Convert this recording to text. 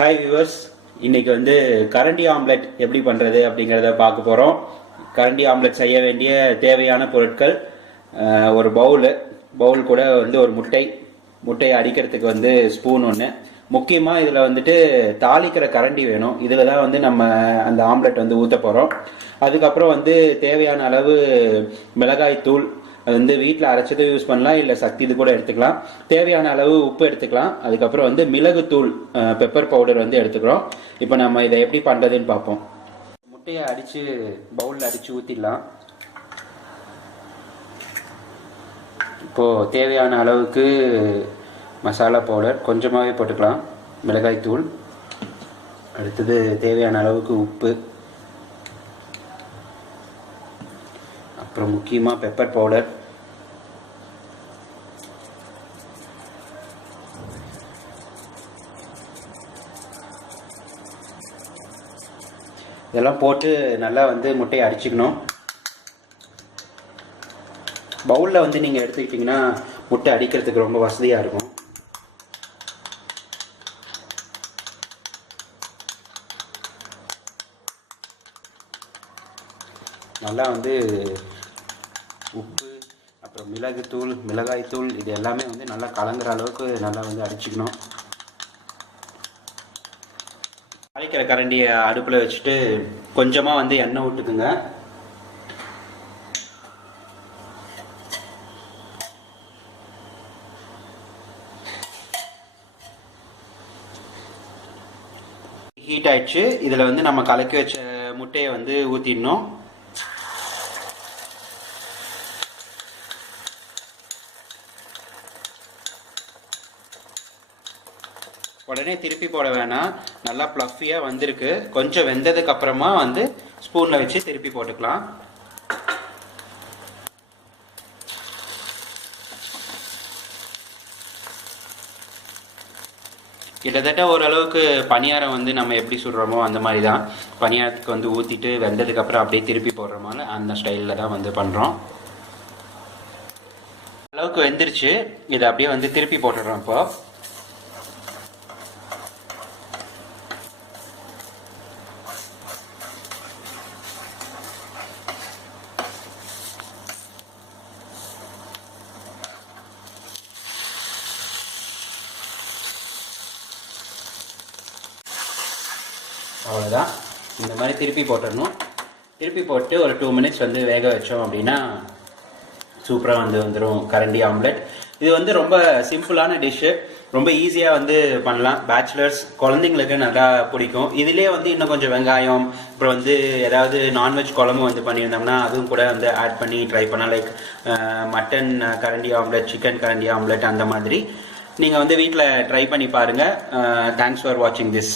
Hi viewers, இன்னைக்கு வந்து கரண்டி ஆம்லெட் எப்படி பண்ணுறது அப்படிங்கிறத பார்க்க போகிறோம். கரண்டி ஆம்லெட் செய்ய வேண்டிய தேவையான பொருட்கள்: ஒரு பவுல் கூட வந்து ஒரு முட்டையை அடிக்கிறதுக்கு வந்து ஸ்பூன் ஒன்று. முக்கியமாக இதில் வந்துட்டு தாளிக்கிற கரண்டி வேணும். இதில் தான் வந்து நம்ம அந்த ஆம்லெட் வந்து ஊற்ற போகிறோம். அதுக்கப்புறம் வந்து தேவையான அளவு மிளகாய் தூள், அது வந்து வீட்டில் அரைச்சதை யூஸ் பண்ணலாம், இல்லை சக்தி இது கூட எடுத்துக்கலாம். தேவையான அளவு உப்பு எடுத்துக்கலாம். அதுக்கப்புறம் வந்து மிளகுத்தூள், பெப்பர் பவுடர் வந்து எடுத்துக்கிறோம். இப்போ நம்ம இதை எப்படி பண்ணுறதுன்னு பார்ப்போம். முட்டையை அடித்து பவுலில் அடித்து ஊற்றிடலாம். இப்போது தேவையான அளவுக்கு மசாலா பவுடர் கொஞ்சமாகவே போட்டுக்கலாம். மிளகாய் தூள், அடுத்தது தேவையான அளவுக்கு உப்பு, அப்புறம் முக்கியமாக பெப்பர் பவுடர், இதெல்லாம் போட்டு நல்லா வந்து முட்டையை அடிச்சுக்கணும். பவுலில் வந்து நீங்கள் எடுத்துக்கிட்டிங்கன்னா முட்டை அடிக்கிறதுக்கு ரொம்ப வசதியாக இருக்கும். நல்லா வந்து உப்பு, அப்புறம் மிளகுத்தூள், மிளகாய் தூள், இது எல்லாமே வந்து நல்லா கலங்குற அளவுக்கு நல்லா வந்து அடிச்சுக்கணும். தாளிக்கிற கரண்டியை அடுப்பில் வச்சுட்டு கொஞ்சமாக வந்து எண்ணெய் விட்டுக்குங்க. ஹீட் ஆயிடுச்சு. இதில் வந்து நம்ம கலக்கி வச்ச முட்டையை வந்து ஊற்றிடணும். உடனே திருப்பி போட வேணாம். நல்லா ப்ளஃபியாக வந்திருக்கு. கொஞ்சம் வெந்ததுக்கு அப்புறமா வந்து ஸ்பூனில் வச்சு திருப்பி போட்டுக்கலாம். கிட்டத்தட்ட ஓரளவுக்கு பணியாரம் வந்து நம்ம எப்படி சுடுறோமோ அந்த மாதிரி தான். பணியாரத்துக்கு வந்து ஊற்றிட்டு வெந்ததுக்கு அப்புறம் அப்படியே திருப்பி போடுறோமால அந்த ஸ்டைலில் தான் வந்து பண்ணுறோம். அளவுக்கு வெந்துருச்சு. இதை அப்படியே வந்து திருப்பி போட்டுடுறோம். இப்போ அவ்வளோதான். இந்த மாதிரி திருப்பி போட்டுடணும். திருப்பி போட்டு ஒரு 2 மினிட்ஸ் வந்து வேக வச்சோம் அப்படின்னா சூப்பராக வந்து வந்துடும் கரண்டி ஆம்லெட். இது வந்து ரொம்ப சிம்பிளான டிஷ்ஷு, ரொம்ப ஈஸியாக வந்து பண்ணலாம். பேச்சுலர்ஸ் குழந்தைங்களுக்கு நல்லா பிடிக்கும். இதுலேயே வந்து இன்னும் கொஞ்சம் வெங்காயம், அப்புறம் வந்து ஏதாவது நான்வெஜ் குழம்பு வந்து பண்ணியிருந்தோம்னா அதுவும் கூட வந்து ஆட் பண்ணி ட்ரை பண்ணலாம். லைக் மட்டன் கரண்டி ஆம்லெட், சிக்கன் கரண்டி ஆம்லெட், அந்த மாதிரி நீங்கள் வந்து வீட்டில் ட்ரை பண்ணி பாருங்கள். தேங்க்ஸ் ஃபார் வாட்சிங் திஸ்.